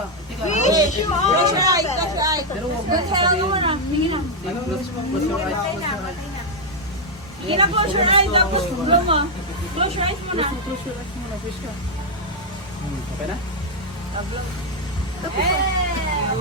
ka. Tika. Close your eye, close your eye. Pero huwag mo Kaya lang naman ah. Sige na. Close your eyes. Patay na, patay na. Sige na, close your eyes. Tapos, blow mo. Close your eyes muna. Close your eyes muna. Fish ka. Okay na? Eh!